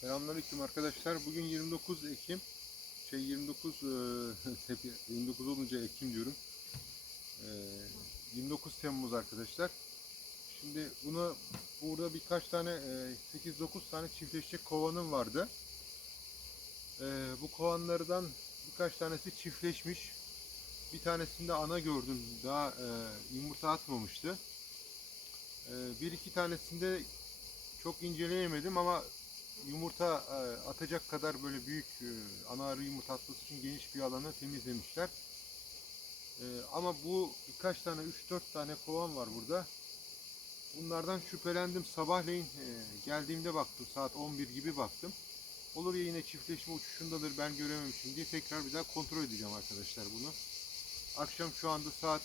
Selamünaleyküm arkadaşlar. Bugün 29 Ekim. Şey 29 eee, hep 29 olunca Ekim diyorum. Eee, 29 Temmuz arkadaşlar. Şimdi bunu burada birkaç tane eee, 8-9 tane çiftleşecek kovanım vardı. Bu kovanlardan birkaç tanesi çiftleşmiş. Bir tanesinde ana gördüm. Daha yumurta atmamıştı. Bir iki tanesinde çok inceleyemedim ama yumurta e, atacak kadar böyle büyük e, ana arı yumurta atması için geniş bir alanı temizlemişler. E, ama bu birkaç tane 3-4 tane kovan var burada. Bunlardan şüphelendim. Sabahleyin geldiğimde baktım. Saat 11 gibi baktım. Olur ya yine çiftleşme uçuşundadır ben görememişim diye tekrar bir daha kontrol edeceğim arkadaşlar bunu. Akşam şu anda saat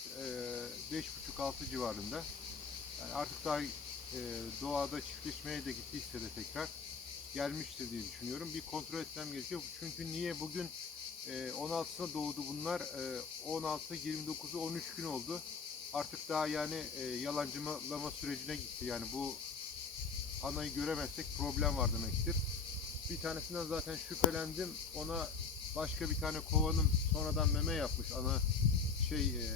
e, 5.30-6 civarında. Yani artık daha doğada çiftleşmeye de gittiyse de tekrar gelmiştir diye düşünüyorum. Bir kontrol etmem gerekiyor. Çünkü niye bugün e, 16'sına doğdu bunlar. E, 16, 29'u 13 gün oldu. Artık daha yani e, yalancılama sürecine gitti. Yani bu anayı göremezsek problem var demektir. Bir tanesinden zaten şüphelendim. Ona başka bir tane kovanım sonradan meme yapmış. Ana şey e,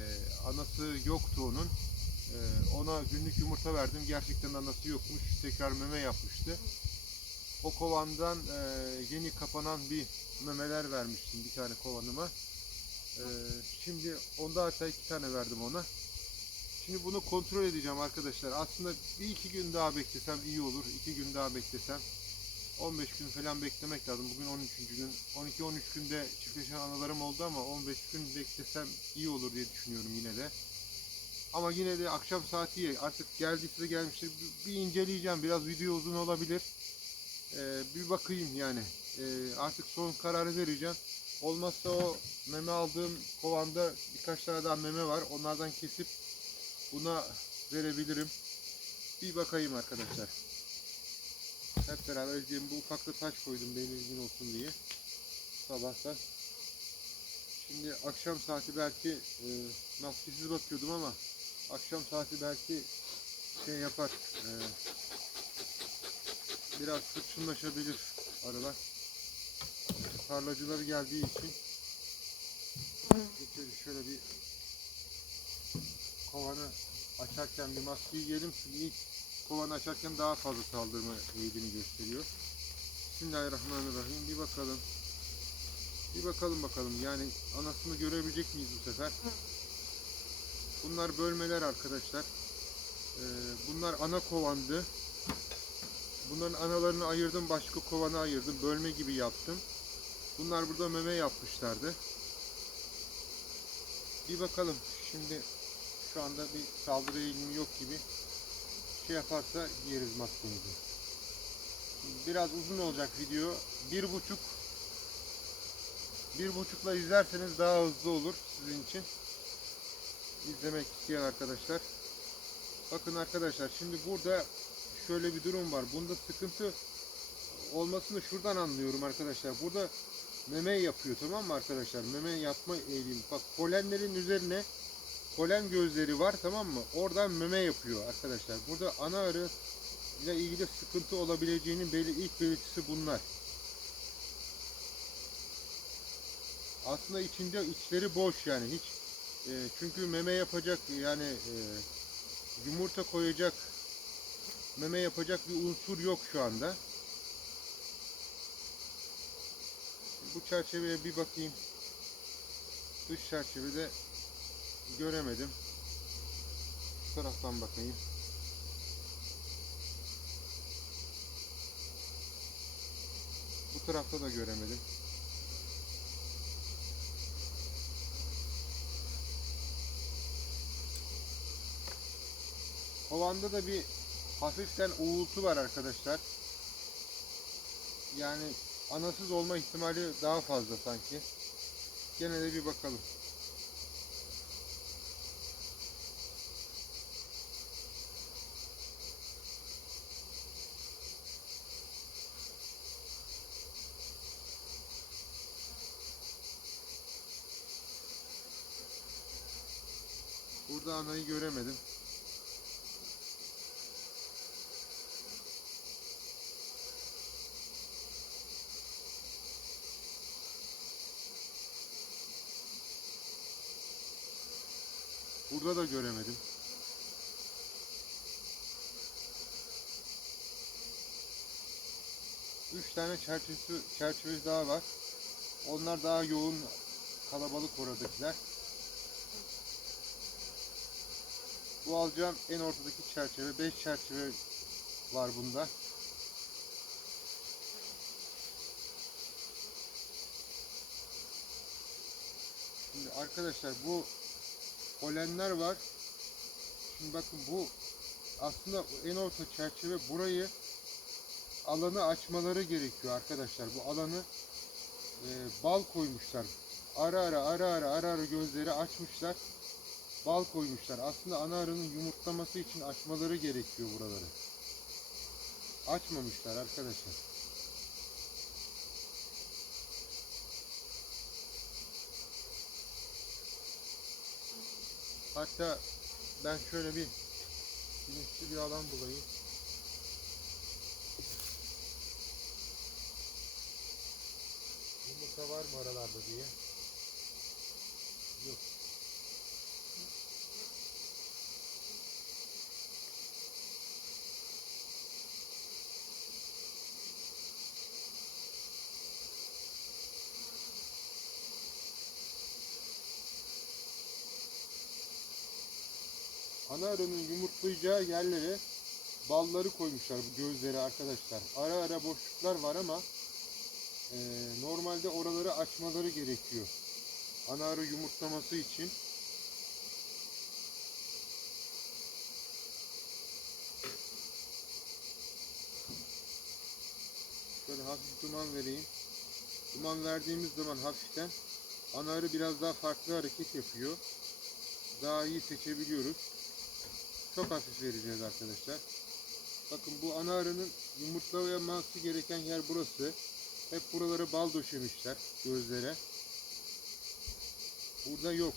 anası yoktu onun. E, ona günlük yumurta verdim. Gerçekten anası yokmuş. Tekrar meme yapmıştı. O kovandan e, yeni kapanan bir memeler vermiştim bir tane kovanıma. E, şimdi onda hatta iki tane verdim ona. Şimdi bunu kontrol edeceğim arkadaşlar. Aslında bir iki gün daha beklesem iyi olur. İki gün daha beklesem. 15 gün falan beklemek lazım. Bugün 13. gün. 12-13 günde çiftleşen analarım oldu ama 15 gün beklesem iyi olur diye düşünüyorum yine de. Ama yine de akşam saati. Artık geldiyse de gelmiştir. Bir inceleyeceğim. Biraz video uzun olabilir. Ee, bir bakayım yani. Ee, artık son kararı vereceğim. Olmazsa o meme aldığım kovanda birkaç tane daha meme var. Onlardan kesip buna verebilirim. Bir bakayım arkadaşlar. Hep beraber izleyelim. Bu ufakta taş koydum denizin olsun diye. Sabahtan. Şimdi akşam saati belki e, maskesiz bakıyordum ama akşam saati belki şey yapar. E, biraz hırçınlaşabilir arılar. Tarlacıları geldiği için şöyle, bir kovanı açarken bir maskeyi giyelim. Çünkü ilk kovanı açarken daha fazla saldırma eğilimi gösteriyor. Bismillahirrahmanirrahim. Bir bakalım. Bir bakalım bakalım. Yani anasını görebilecek miyiz bu sefer? Bunlar bölmeler arkadaşlar. Ee, bunlar ana kovandı. Bunların analarını ayırdım, başka kovana ayırdım. Bölme gibi yaptım. Bunlar burada meme yapmışlardı. Bir bakalım. Şimdi şu anda bir saldırı eğilimi yok gibi. Şey yaparsa giyeriz maskemizi. Biraz uzun olacak video. Bir buçuk bir buçukla izlerseniz daha hızlı olur sizin için. İzlemek isteyen arkadaşlar. Bakın arkadaşlar şimdi burada şöyle bir durum var. Bunda sıkıntı olmasını şuradan anlıyorum arkadaşlar. Burada meme yapıyor tamam mı arkadaşlar? Meme yapma eğilimi. Bak polenlerin üzerine polen gözleri var tamam mı? Oradan meme yapıyor arkadaşlar. Burada ana arı ile ilgili sıkıntı olabileceğinin belli ilk belirtisi bunlar. Aslında içinde içleri boş yani hiç e, çünkü meme yapacak yani e, yumurta koyacak meme yapacak bir unsur yok şu anda. Bu çerçeveye bir bakayım. Dış çerçevede göremedim. Bu taraftan bakayım. Bu tarafta da göremedim. Kovanda da bir hafiften uğultu var arkadaşlar. Yani anasız olma ihtimali daha fazla sanki. Gene de bir bakalım. Burada anayı göremedim. Burada da göremedim. Üç tane çerçevesi, çerçevesi daha var. Onlar daha yoğun kalabalık oradakiler. Bu alacağım en ortadaki çerçeve. 5 çerçeve var bunda. Şimdi arkadaşlar bu polenler var. Şimdi bakın bu aslında en orta çerçeve burayı alanı açmaları gerekiyor arkadaşlar. Bu alanı e, bal koymuşlar. Ara ara ara ara ara ara gözleri açmışlar. Bal koymuşlar. Aslında ana arının yumurtlaması için açmaları gerekiyor buraları. Açmamışlar arkadaşlar. Hatta ben şöyle bir güneşli bir alan bulayım. Yumurta var mı aralarda diye. Ana arının yumurtlayacağı yerlere balları koymuşlar bu gözleri arkadaşlar. Ara ara boşluklar var ama e, normalde oraları açmaları gerekiyor. Ana arı yumurtlaması için. Şöyle hafif duman vereyim. Duman verdiğimiz zaman hafiften ana arı biraz daha farklı hareket yapıyor. Daha iyi seçebiliyoruz. Çok hafif vereceğiz arkadaşlar. Bakın bu ana arının yumurtlaması gereken yer burası. Hep buralara bal döşemişler gözlere. Burada yok.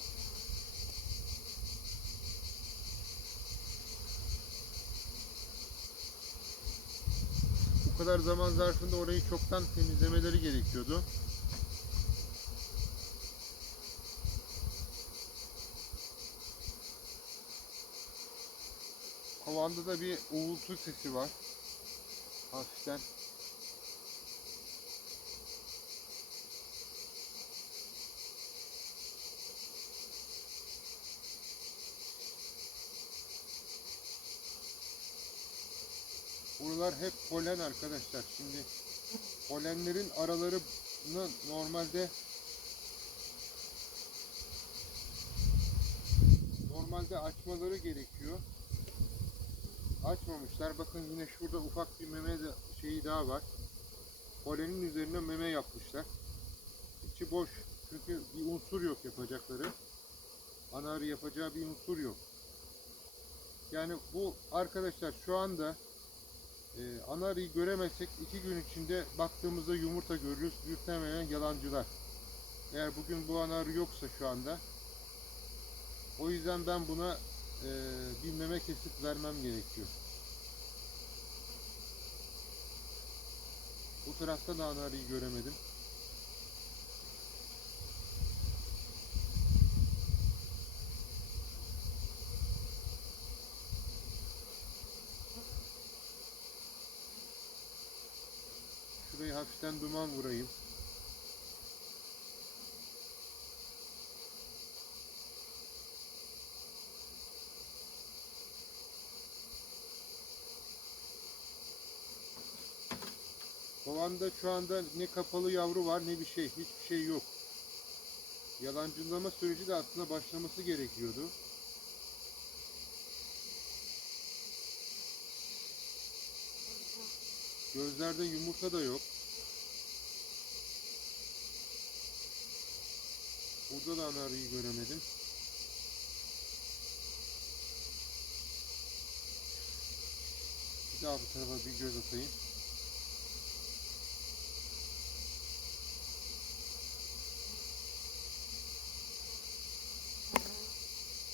Bu kadar zaman zarfında orayı çoktan temizlemeleri gerekiyordu. Kovanda da bir uğultu sesi var. Hafiften. Buralar hep polen arkadaşlar. Şimdi polenlerin aralarını normalde normalde açmaları gerekiyor. Açmamışlar. Bakın yine şurada ufak bir meme de şeyi daha var. Polenin üzerine meme yapmışlar. İçi boş. Çünkü bir unsur yok yapacakları. Ana arı yapacağı bir unsur yok. Yani bu arkadaşlar şu anda e, ana arıyı göremezsek iki gün içinde baktığımızda yumurta görürüz. Muhtemelen yalancılar. Eğer bugün bu ana arı yoksa şu anda o yüzden ben buna e, bir meme kesip vermem gerekiyor. Bu tarafta da ana arıyı göremedim. Şurayı hafiften duman vurayım. Kovanda şu anda ne kapalı yavru var ne bir şey. Hiçbir şey yok. Yalancılama süreci de aslında başlaması gerekiyordu. Gözlerde yumurta da yok. Burada da ana arıyı göremedim. Bir daha bu tarafa bir göz atayım.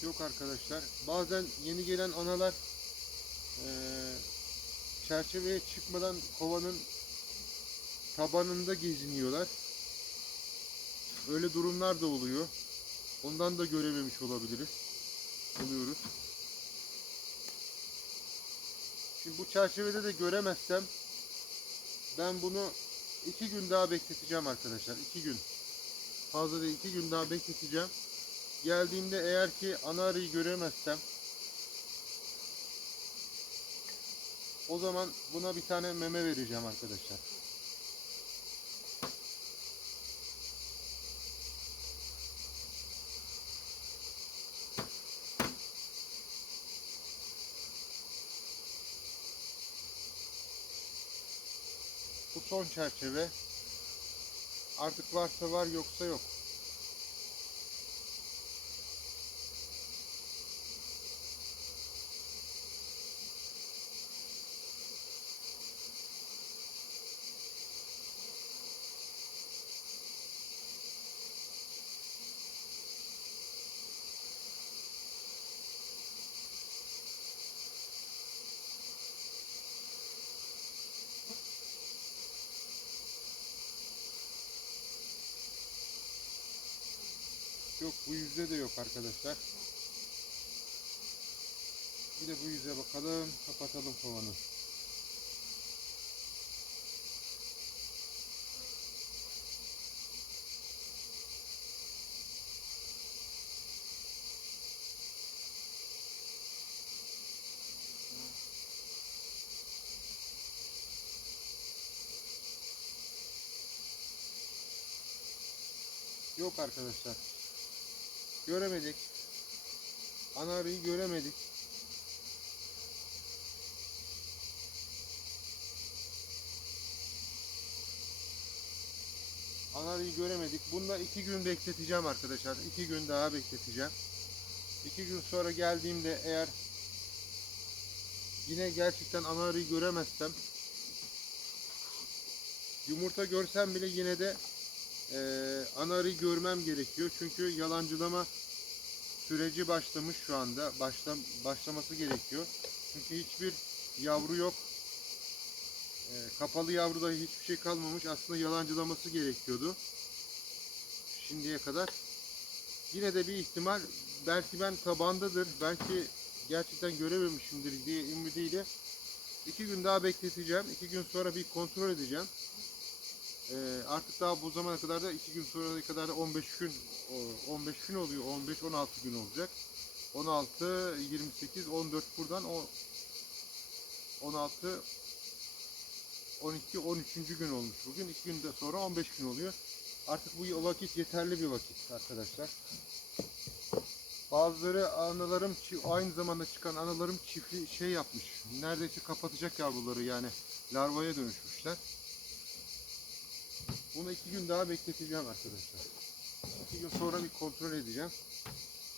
Yok arkadaşlar. Bazen yeni gelen analar eee, çerçeveye çıkmadan kovanın tabanında geziniyorlar. Öyle durumlar da oluyor. Ondan da görememiş olabiliriz. buluyoruz. Şimdi bu çerçevede de göremezsem ben bunu iki gün daha bekleteceğim arkadaşlar. iki gün. Fazla değil iki gün daha bekleteceğim. Geldiğimde eğer ki ana arıyı göremezsem o zaman buna bir tane meme vereceğim arkadaşlar. Bu son çerçeve. Artık varsa var yoksa yok. Yok bu yüzde de yok arkadaşlar. Bir de bu yüze bakalım. Kapatalım kovanı. Yok arkadaşlar. Göremedik. Ana arıyı göremedik. Ana arıyı göremedik. Bunda iki gün bekleteceğim arkadaşlar. İki gün daha bekleteceğim. İki gün sonra geldiğimde eğer yine gerçekten ana arıyı göremezsem yumurta görsem bile yine de eee ana arıyı görmem gerekiyor. Çünkü yalancılama süreci başlamış şu anda. Başla, başlaması gerekiyor. Çünkü hiçbir yavru yok. Eee, kapalı yavruda hiçbir şey kalmamış. Aslında yalancılaması gerekiyordu. Şimdiye kadar. Yine de bir ihtimal belki ben tabandadır. Belki gerçekten görememişimdir diye ümidiyle iki gün daha bekleteceğim. İki gün sonra bir kontrol edeceğim. Ee, artık daha bu zamana kadar da 2 gün sonra kadar da 15 gün o- 15 gün oluyor. 15 16 gün olacak. 16 28 14 buradan o 16 12 13. gün olmuş bugün. 2 günde sonra 15 gün oluyor. Artık bu vakit yeterli bir vakit arkadaşlar. Bazıları analarım aynı zamanda çıkan analarım çiftli şey yapmış. Neredeyse kapatacak yavruları yani larvaya dönüşmüşler. Bunu iki gün daha bekleteceğim arkadaşlar. İki gün sonra bir kontrol edeceğim.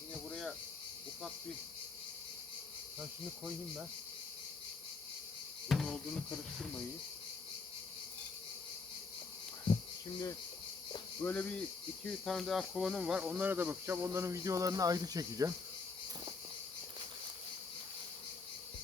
Yine buraya ufak bir taşını koyayım ben. Bunun olduğunu karıştırmayın. Şimdi böyle bir iki tane daha kovanım var. Onlara da bakacağım. Onların videolarını ayrı çekeceğim.